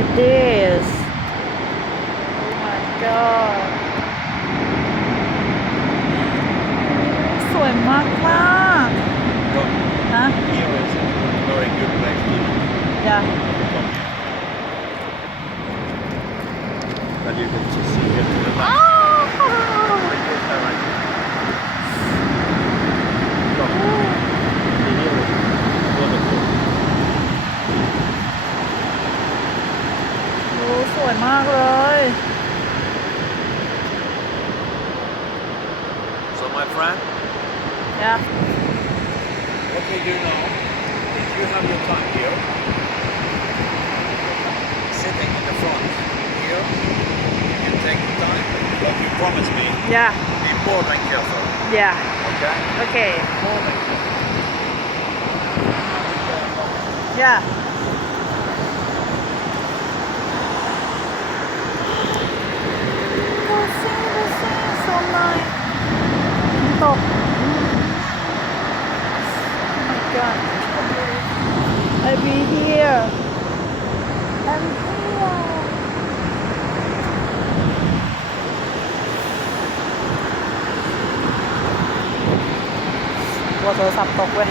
at this. Oh my god. สวยมากมาก But นะ here is a very good place to Yeah. come here. That you can see here to the back. Like this direction. Come. The hill is wonderful. โอ้สวยมากเลย So my friend, Yeah. what we do now is you have your time here, sitting in the front here. You can take the time, but you promise me, Yeah. be more than careful, Yeah. okay? Okay. More than careful. Yeah. So nice. ตก Oh my god. I'll be here. I'm here. กลัวโทรศัพท์ตกเว้ย